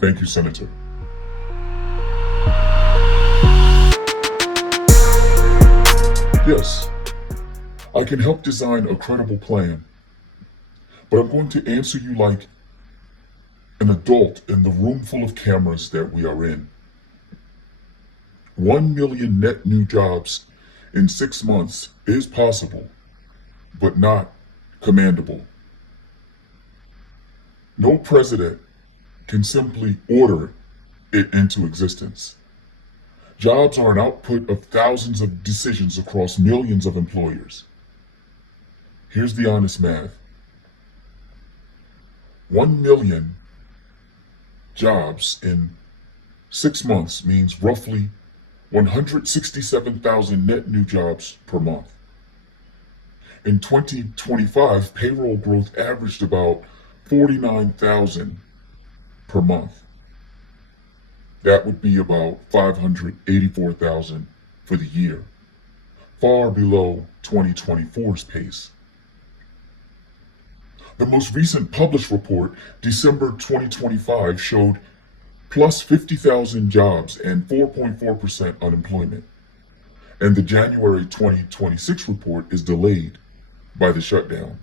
Thank you, Senator. Yes, I can help design a credible plan, but I'm going to answer you like an adult in the room full of cameras that we are in. 1 million net new jobs in 6 months is possible, but not commandable. No president can simply order it into existence. Jobs are an output of thousands of decisions across millions of employers. Here's the honest math. 1 million jobs in 6 months means roughly 167,000 net new jobs per month. In 2025, payroll growth averaged about 49,000 per month. That would be about 584,000 for the year, far below 2024's pace. The most recent published report, December 2025, showed plus 50,000 jobs and 4.4% unemployment. And the January 2026 report is delayed by the shutdown.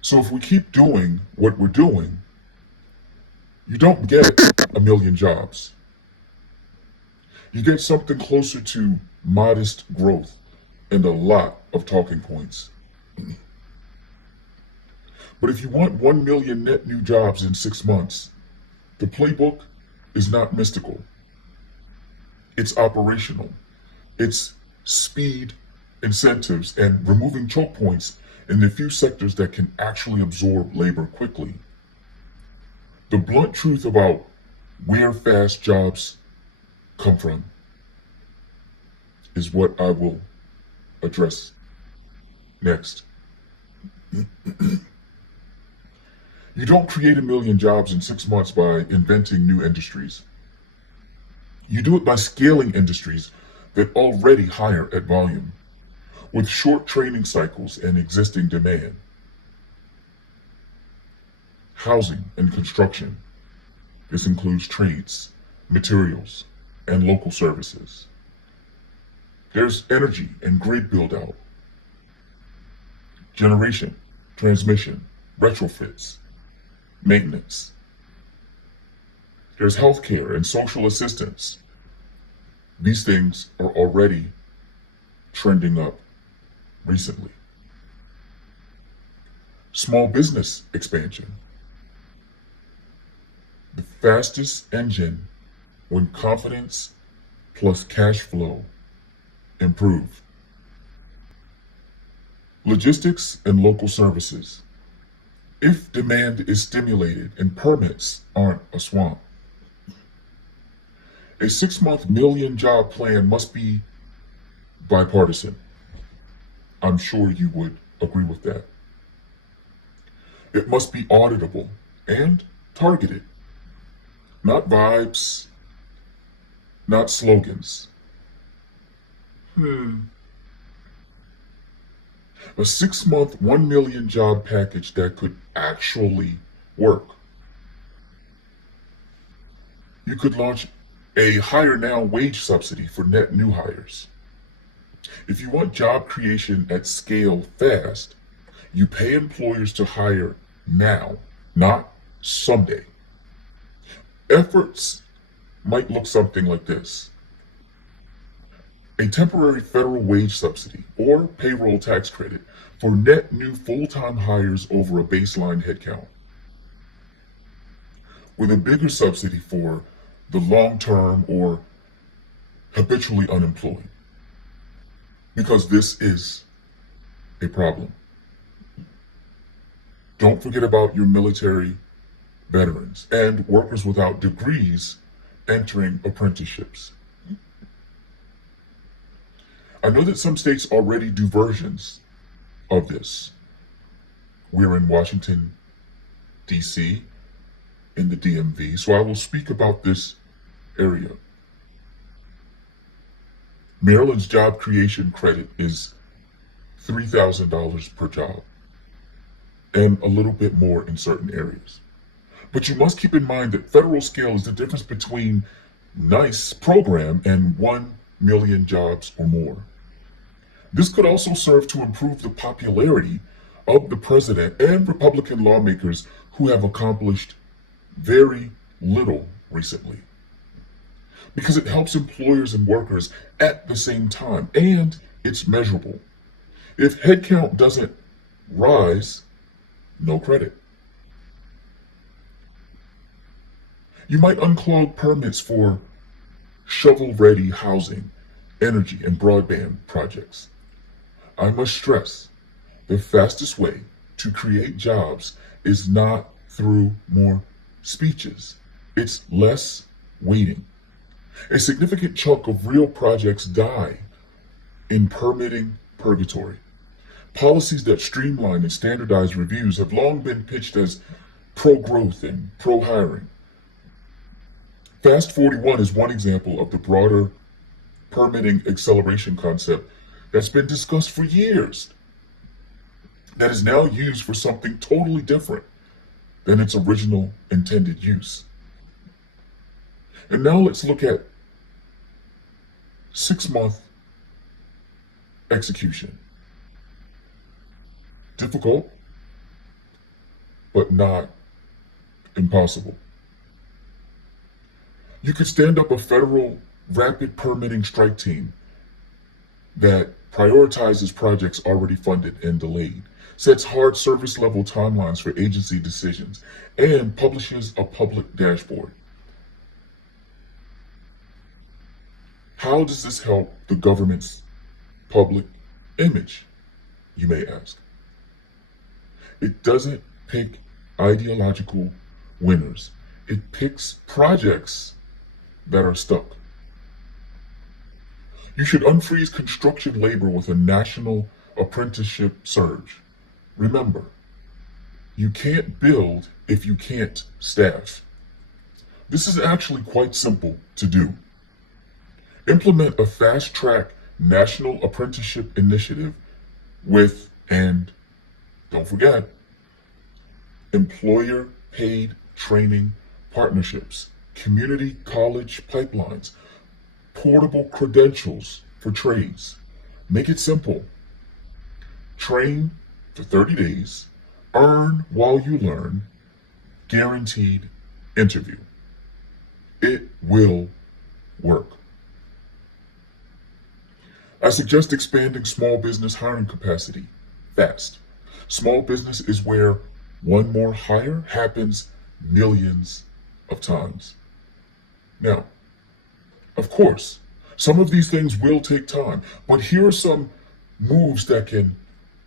So if we keep doing what we're doing, you don't get 1 million jobs. You get something closer to modest growth and a lot of talking points. But if you want 1 million net new jobs in 6 months, the playbook is not mystical. It's operational. It's speed, incentives, and removing choke points in the few sectors that can actually absorb labor quickly. The blunt truth about where fast jobs come from is what I will address next. You don't create 1 million jobs in 6 months by inventing new industries. You do it by scaling industries that already hire at volume, with short training cycles and existing demand. Housing and construction. This includes trades, materials, and local services. There's energy and grid build-out, generation, transmission, retrofits, maintenance. There's healthcare and social assistance. These things are already trending up recently. Small business expansion. The fastest engine when confidence plus cash flow improve. Logistics and local services. If demand is stimulated and permits aren't a swamp. A 6-month million job plan must be bipartisan. I'm sure you would agree with that. It must be auditable and targeted. Not vibes, not slogans. A 6-month, 1 million job package that could actually work. You could launch a hire now wage subsidy for net new hires. If you want job creation at scale fast, you pay employers to hire now, not someday. Efforts might look something like this. A temporary federal wage subsidy or payroll tax credit for net new full-time hires over a baseline headcount, with a bigger subsidy for the long-term or habitually unemployed, because this is a problem. Don't forget about your military veterans and workers without degrees entering apprenticeships. I know that some states already do versions of this. We're in Washington, D.C., in the DMV, so I will speak about this area. Maryland's job creation credit is $3,000 per job, and a little bit more in certain areas. But you must keep in mind that federal scale is the difference between nice program and 1 million jobs or more. This could also serve to improve the popularity of the president and Republican lawmakers who have accomplished very little recently, because it helps employers and workers at the same time, and it's measurable. If headcount doesn't rise, no credit. You might unclog permits for shovel-ready housing, energy, and broadband projects. I must stress, the fastest way to create jobs is not through more speeches. It's less waiting. A significant chunk of real projects die in permitting purgatory. Policies that streamline and standardize reviews have long been pitched as pro-growth and pro-hiring. Fast 41 is one example of the broader permitting acceleration concept that's been discussed for years, that is now used for something totally different than its original intended use. And now let's look at 6-month execution. Difficult, but not impossible. You could stand up a federal rapid permitting strike team that prioritizes projects already funded and delayed, sets hard service level timelines for agency decisions, and publishes a public dashboard. How does this help the government's public image, you may ask? It doesn't pick ideological winners. It picks projects that are stuck. You should unfreeze construction labor with a national apprenticeship surge. Remember, you can't build if you can't staff. This is actually quite simple to do. Implement a fast-track national apprenticeship initiative with, and don't forget, employer-paid training partnerships, community college pipelines, portable credentials for trades. Make it simple. Train for 30 days, earn while you learn, guaranteed interview. It will work. I suggest expanding small business hiring capacity fast. Small business is where one more hire happens millions of times. Now, of course, some of these things will take time, but here are some moves that can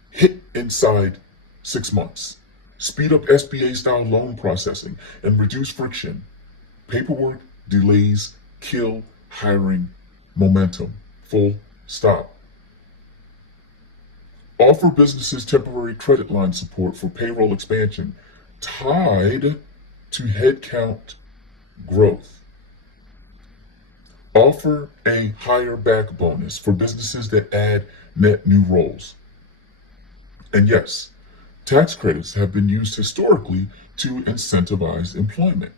hit inside 6 months. Speed up SBA-style loan processing and reduce friction. Paperwork delays kill hiring momentum. Full stop. Offer businesses temporary credit line support for payroll expansion tied to headcount growth. Offer a higher back bonus for businesses that add net new roles. And yes, tax credits have been used historically to incentivize employment,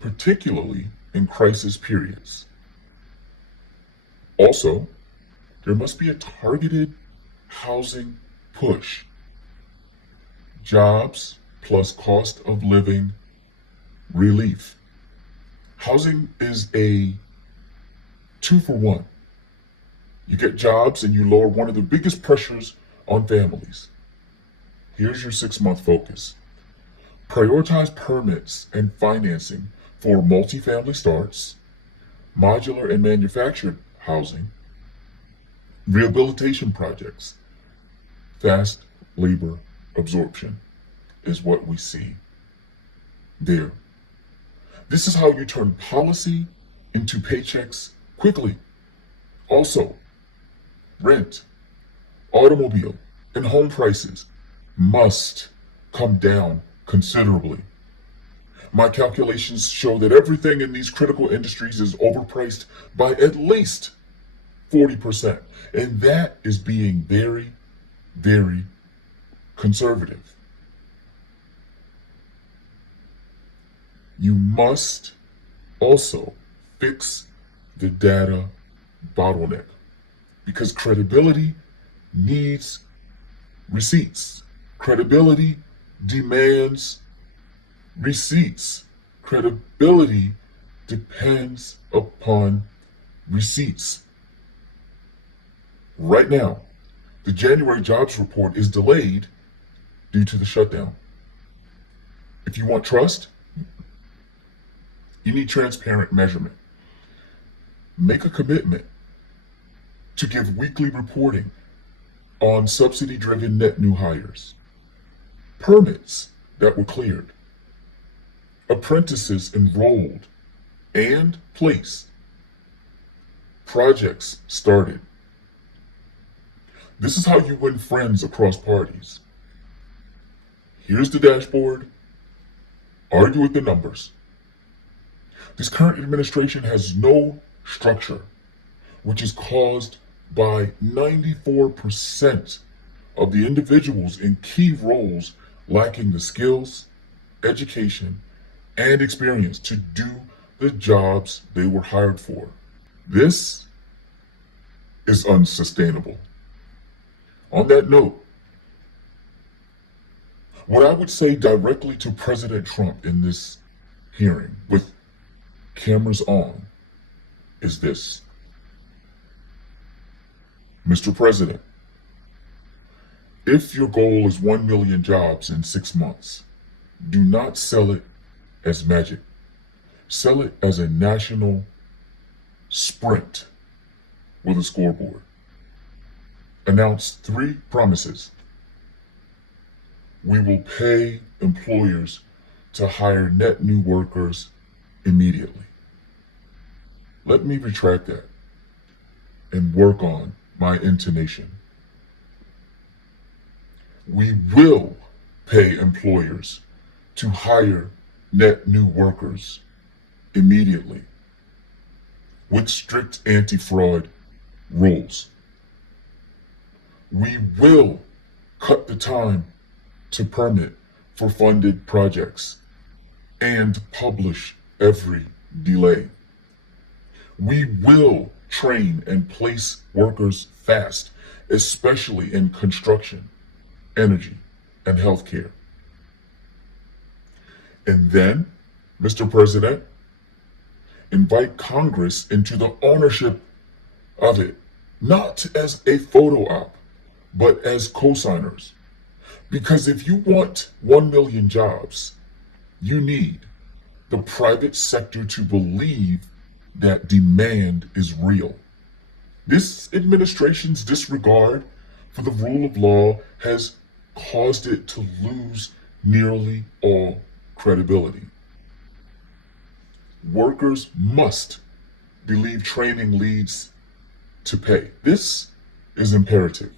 particularly in crisis periods. Also, there must be a targeted housing push. Jobs plus cost of living relief. Housing is a 2-for-1. You get jobs and you lower one of the biggest pressures on families. Here's your 6-month focus. Prioritize permits and financing for multifamily starts, modular and manufactured housing, rehabilitation projects. Fast labor absorption is what we see there. This is how you turn policy into paychecks quickly. Also, rent, automobile, and home prices must come down considerably. My calculations show that everything in these critical industries is overpriced by at least 40%. And that is being very, very conservative. You must also fix the data bottleneck because credibility needs receipts. Credibility demands receipts. Credibility depends upon receipts. Right now, the January jobs report is delayed due to the shutdown. If you want trust, you need transparent measurement. Make a commitment to give weekly reporting on subsidy-driven net new hires, permits that were cleared, apprentices enrolled and placed, projects started. This is how you win friends across parties. Here's the dashboard. Argue with the numbers. This current administration has no structure, which is caused by 94% of the individuals in key roles lacking the skills, education, and experience to do the jobs they were hired for. This is unsustainable. On that note, what I would say directly to President Trump in this hearing with cameras on is this. Mr. President, if your goal is 1 million jobs in 6 months, do not sell it as magic. Sell it as a national sprint with a scoreboard. Announce 3 promises. We will pay employers to hire net new workers immediately. Let me retract that and work on my intonation. We will pay employers to hire net new workers immediately with strict anti-fraud rules. We will cut the time to permit for funded projects and publish every delay. We will train and place workers fast, especially in construction, energy, and healthcare. And then, Mr. President, invite Congress into the ownership of it, not as a photo op, but as co-signers. Because if you want 1 million jobs, you need the private sector to believe that demand is real. This administration's disregard for the rule of law has caused it to lose nearly all credibility. Workers must believe training leads to pay. This is imperative.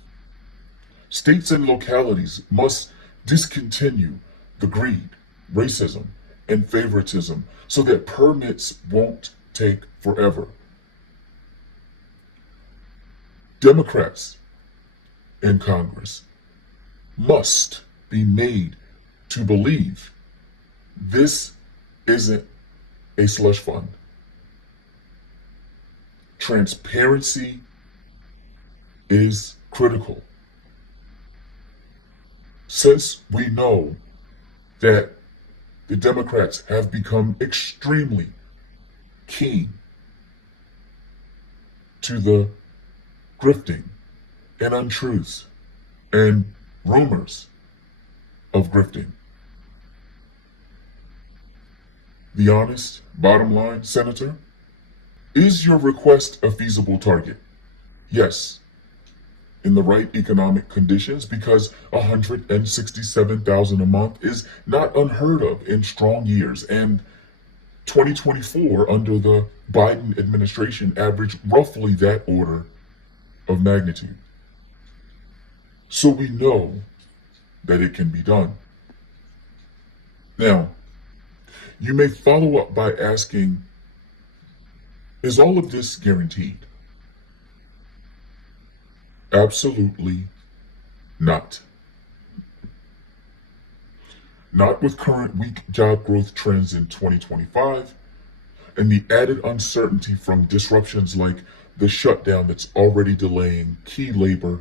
States and localities must discontinue the greed, racism, and favoritism so that permits won't take forever. Democrats in Congress must be made to believe this isn't a slush fund. Transparency is critical. Since we know that the Democrats have become extremely keen to the grifting and untruths and rumors of grifting. The honest bottom line, Senator, is your request a feasible target? Yes, in the right economic conditions, because $167,000 a month is not unheard of in strong years, and 2024 under the Biden administration averaged roughly that order of magnitude. So we know that it can be done. Now, you may follow up by asking, is all of this guaranteed? Absolutely not. not with current weak job growth trends in 2025 and the added uncertainty from disruptions like the shutdown that's already delaying key labor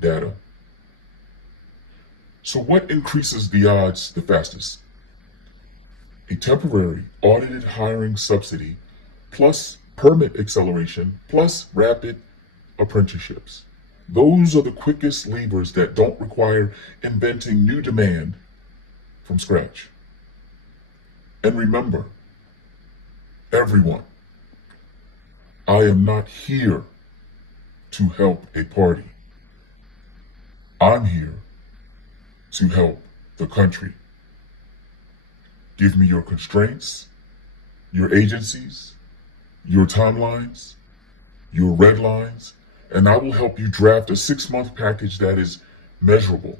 data. So, what increases the odds the fastest? A temporary audited hiring subsidy plus permit acceleration plus rapid apprenticeships. Those are the quickest levers that don't require inventing new demand from scratch. And remember, everyone, I am not here to help a party. I'm here to help the country. Give me your constraints, your agencies, your timelines, your red lines, and I will help you draft a 6-month package that is measurable,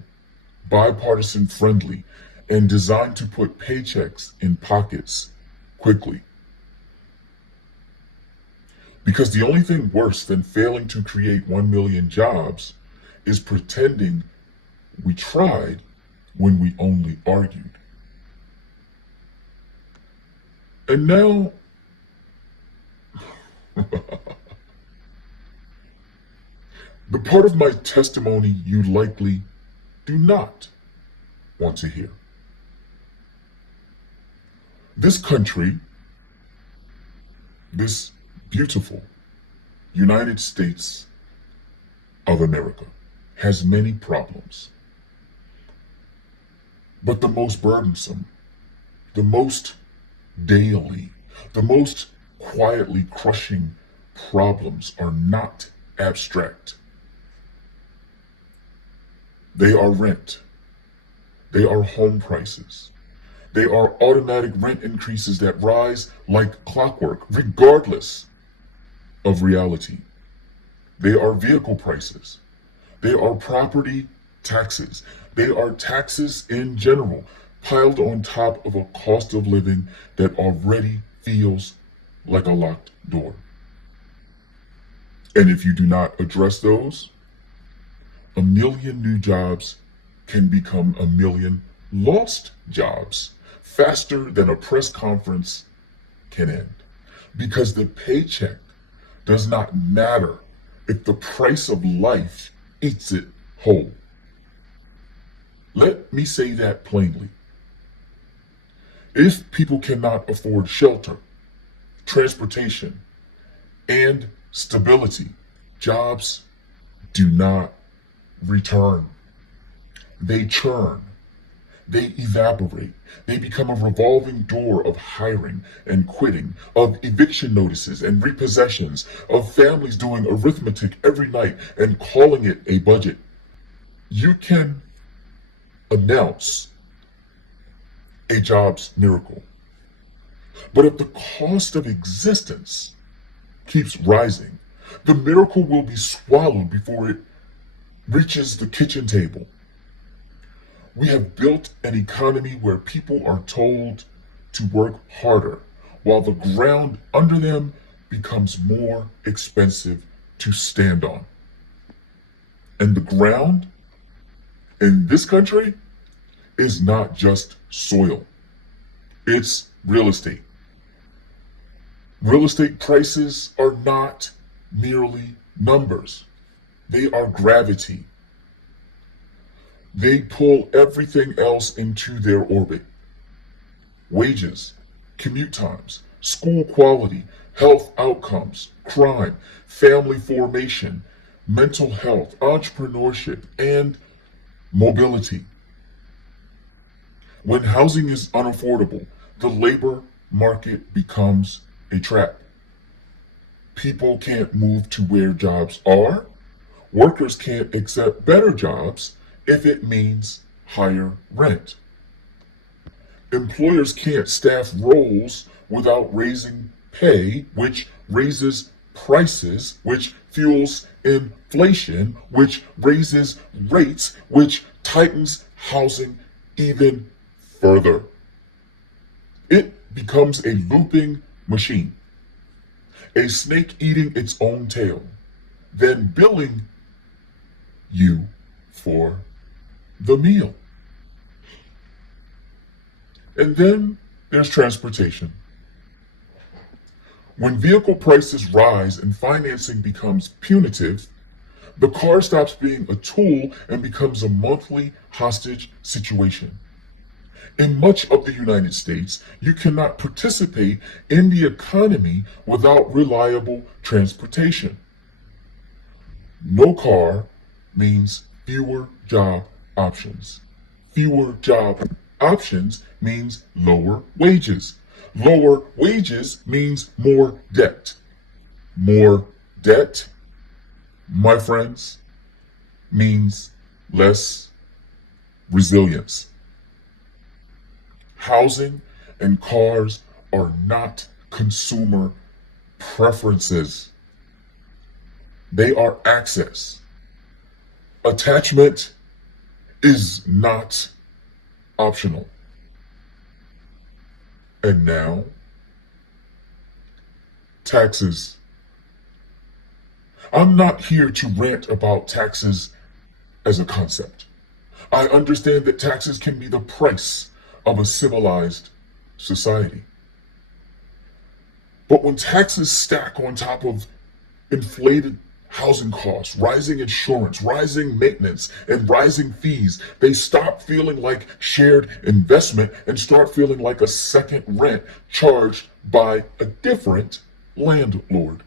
bipartisan friendly, and designed to put paychecks in pockets quickly. Because the only thing worse than failing to create 1 million jobs is pretending we tried when we only argued. And now, the part of my testimony you likely do not want to hear. This country, this beautiful United States of America, has many problems. But the most burdensome, the most daily, the most quietly crushing problems are not abstract. They are rent. They are home prices. They are automatic rent increases that rise like clockwork, regardless of reality. They are vehicle prices. They are property taxes. They are taxes in general, piled on top of a cost of living that already feels like a locked door. And if you do not address those, 1 million new jobs can become 1 million lost jobs faster than a press conference can end. Because the paycheck does not matter if the price of life eats it whole. Let me say that plainly. If people cannot afford shelter, transportation, and stability, jobs do not return. They churn. They evaporate. They become a revolving door of hiring and quitting, of eviction notices and repossessions, of families doing arithmetic every night and calling it a budget. You can announce a jobs miracle, but if the cost of existence keeps rising, the miracle will be swallowed before it reaches the kitchen table. We have built an economy where people are told to work harder, while the ground under them becomes more expensive to stand on. And the ground in this country is not just soil, it's real estate. Real estate prices are not merely numbers, they are gravity. They pull everything else into their orbit. Wages, commute times, school quality, health outcomes, crime, family formation, mental health, entrepreneurship, and mobility. When housing is unaffordable, the labor market becomes a trap. People can't move to where jobs are. Workers can't accept better jobs if it means higher rent. Employers can't staff roles without raising pay, which raises prices, which fuels inflation, which raises rates, which tightens housing even further. It becomes a looping machine, a snake eating its own tail, then billing you for the meal. And then there's transportation. When vehicle prices rise and financing becomes punitive, the car stops being a tool and becomes a monthly hostage situation. In much of the United States, you cannot participate in the economy without reliable transportation. No car means fewer job options. Fewer job options means lower wages. Lower wages means more debt. More debt, my friends, means less resilience. Housing and cars are not consumer preferences. They are access. Attachment is not optional. And now, taxes. I'm not here to rant about taxes as a concept. I understand that taxes can be the price of a civilized society. But when taxes stack on top of inflated housing costs, rising insurance, rising maintenance, and rising fees, they stop feeling like shared investment and start feeling like a second rent charged by a different landlord.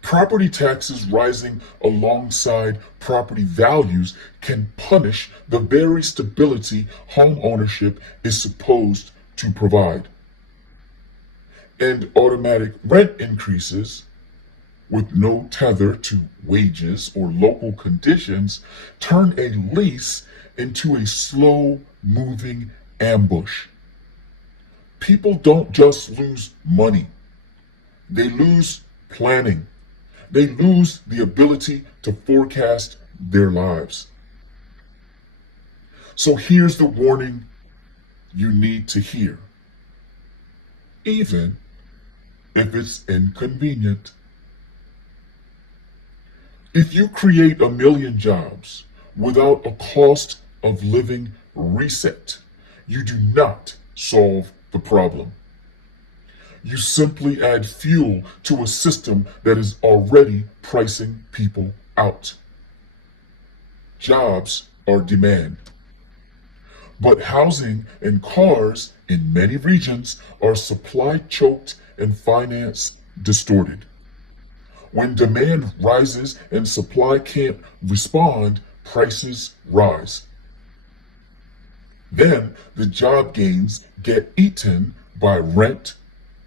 Property taxes rising alongside property values can punish the very stability home ownership is supposed to provide. And automatic rent increases with no tether to wages or local conditions turn a lease into a slow-moving ambush. People don't just lose money. They lose planning. They lose the ability to forecast their lives. So here's the warning you need to hear, even if it's inconvenient. If you create 1 million jobs without a cost of living reset, you do not solve the problem. You simply add fuel to a system that is already pricing people out. Jobs are demand. But housing and cars in many regions are supply choked and finance distorted. When demand rises and supply can't respond, prices rise. Then the job gains get eaten by rent,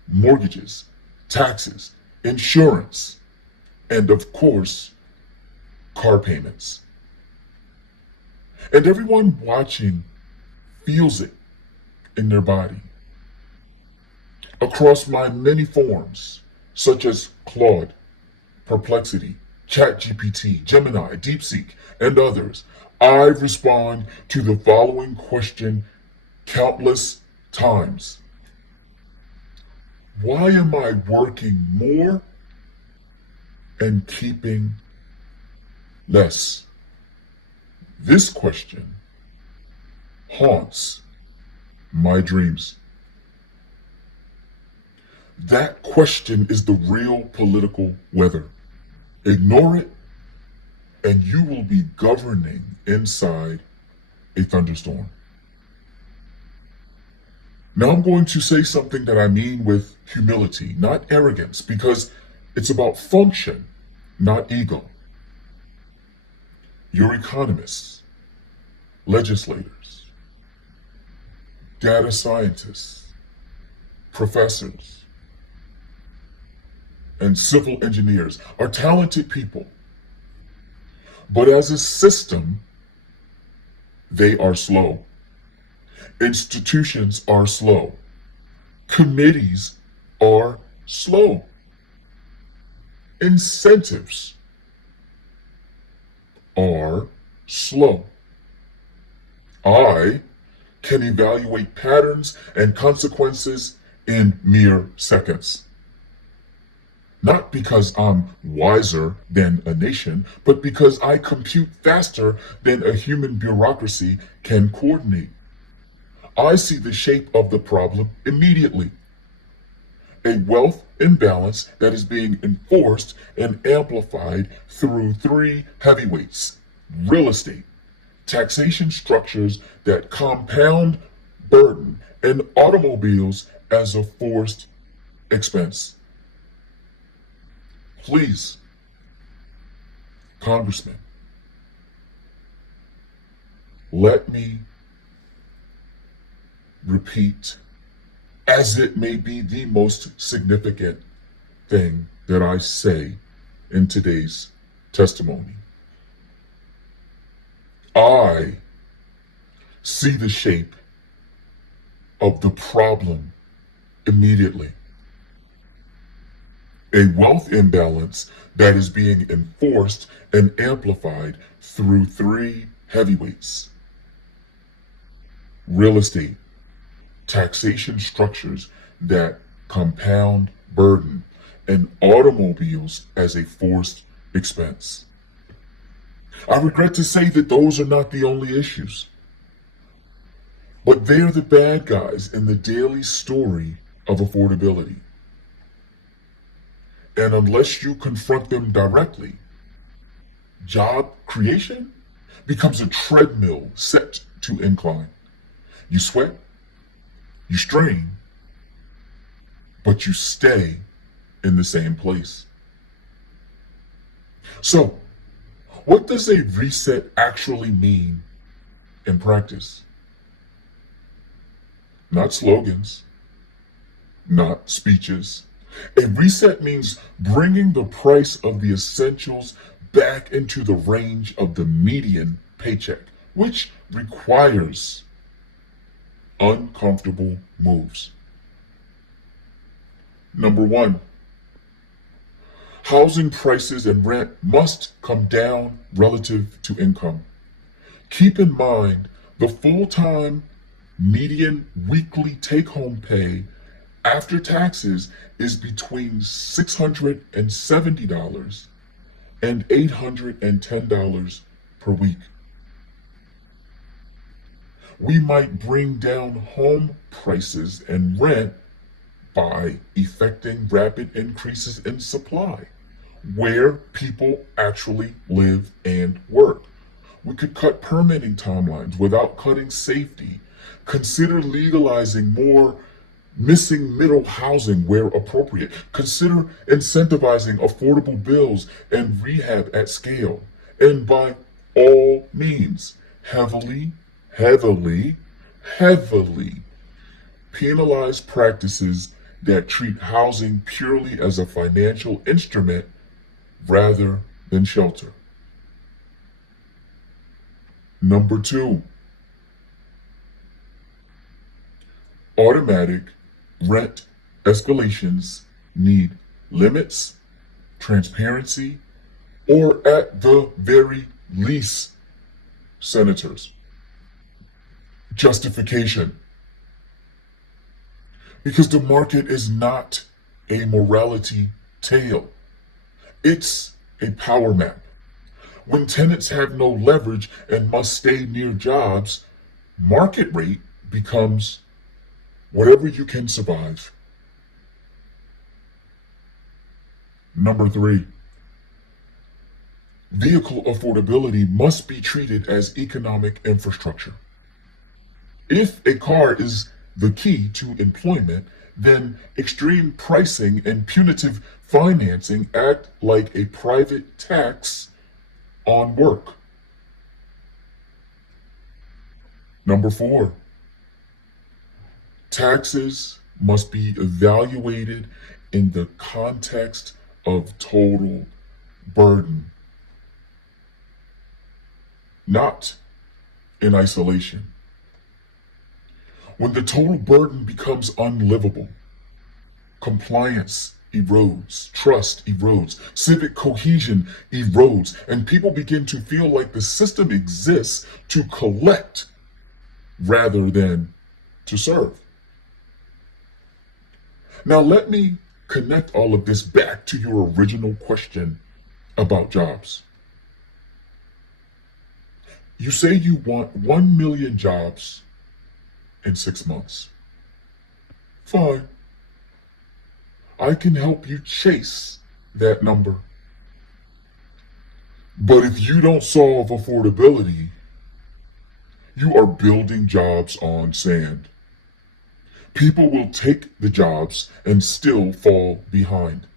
mortgages, taxes, insurance, and of course, car payments. And everyone watching feels it in their body. Across my many forums, such as Claude, Perplexity, ChatGPT, Gemini, DeepSeek, and others, I respond to the following question countless times. Why am I working more and keeping less? This question haunts my dreams. That question is the real political weather. Ignore it, and you will be governing inside a thunderstorm. Now I'm going to say something that I mean with humility, not arrogance, because it's about function, not ego. Your economists, legislators, data scientists, professors, and civil engineers are talented people. But as a system, they are slow. Institutions are slow. Committees are slow. Incentives are slow. I can evaluate patterns and consequences in mere seconds. Not because I'm wiser than a nation, but because I compute faster than a human bureaucracy can coordinate. I see the shape of the problem immediately. A wealth imbalance that is being enforced and amplified through three heavyweights: real estate, taxation structures that compound burden, and automobiles as a forced expense. Please, Congressman, let me repeat, as it may be the most significant thing that I say in today's testimony. I see the shape of the problem immediately. A wealth imbalance that is being enforced and amplified through three heavyweights: real estate, taxation structures that compound burden, and automobiles as a forced expense. I regret to say that those are not the only issues, but they're the bad guys in the daily story of affordability. And unless you confront them directly, job creation becomes a treadmill set to incline. You sweat, you strain, but you stay in the same place. So, what does a reset actually mean in practice? Not slogans, not speeches. A reset means bringing the price of the essentials back into the range of the median paycheck, which requires uncomfortable moves. Number one, housing prices and rent must come down relative to income. Keep in mind the full-time median weekly take-home pay after taxes is between $670 and $810 per week. We might bring down home prices and rent by effecting rapid increases in supply, where people actually live and work. We could cut permitting timelines without cutting safety. Consider legalizing more missing middle housing where appropriate. Consider incentivizing affordable bills and rehab at scale. And by all means, heavily penalize practices that treat housing purely as a financial instrument rather than shelter. Number two, automatic rent escalations need limits, transparency, or at the very least, senators, justification. Because the market is not a morality tale. It's a power map. When tenants have no leverage and must stay near jobs, market rate becomes whatever you can survive. Number three, vehicle affordability must be treated as economic infrastructure. If a car is the key to employment, then extreme pricing and punitive financing act like a private tax on work. Number four, taxes must be evaluated in the context of total burden, not in isolation. When the total burden becomes unlivable, compliance erodes, trust erodes, civic cohesion erodes, and people begin to feel like the system exists to collect rather than to serve. Now, let me connect all of this back to your original question about jobs. You say you want 1 million jobs in 6 months. Fine. I can help you chase that number. But if you don't solve affordability, you are building jobs on sand. People will take the jobs and still fall behind.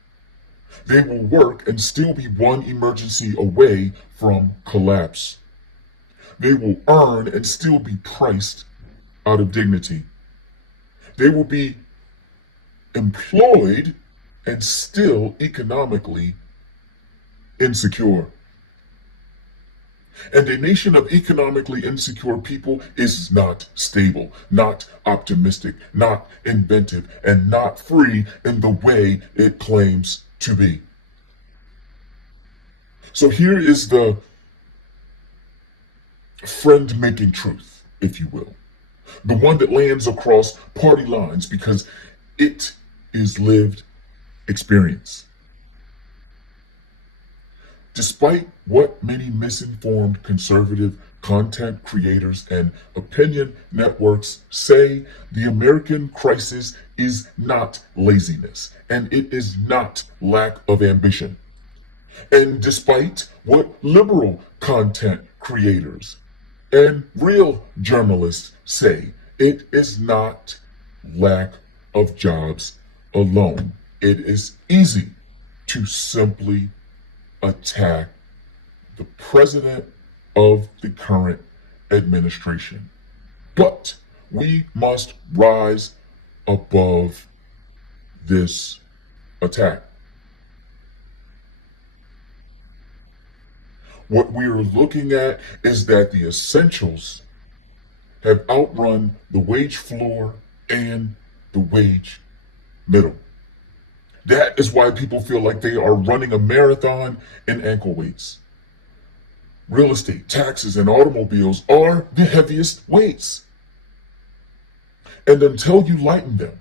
They will work and still be one emergency away from collapse. They will earn and still be priced out of dignity. They will be employed and still economically insecure. And a nation of economically insecure people is not stable, not optimistic, not inventive, and not free in the way it claims to be. So here is the friend-making truth, if you will. The one that lands across party lines because it is lived experience. Despite what many misinformed conservative content creators and opinion networks say, the American crisis is not laziness, and it is not lack of ambition. And despite what liberal content creators and real journalists say, it is not lack of jobs alone. It is easy to simply attack the president of the current administration. But we must rise above this attack. What we are looking at is that the essentials have outrun the wage floor and the wage middle. That is why people feel like they are running a marathon in ankle weights. Real estate, taxes, and automobiles are the heaviest weights. And until you lighten them,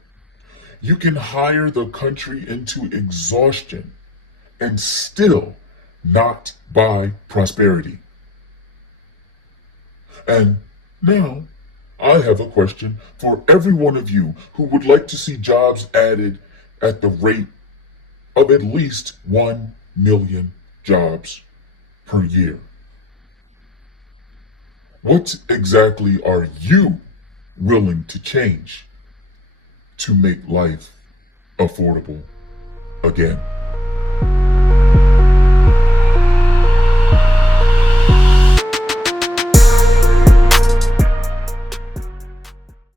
you can hire the country into exhaustion and still not buy prosperity. And now, I have a question for every one of you who would like to see jobs added at the rate of at least 1 million jobs per year. What exactly are you willing to change to make life affordable again?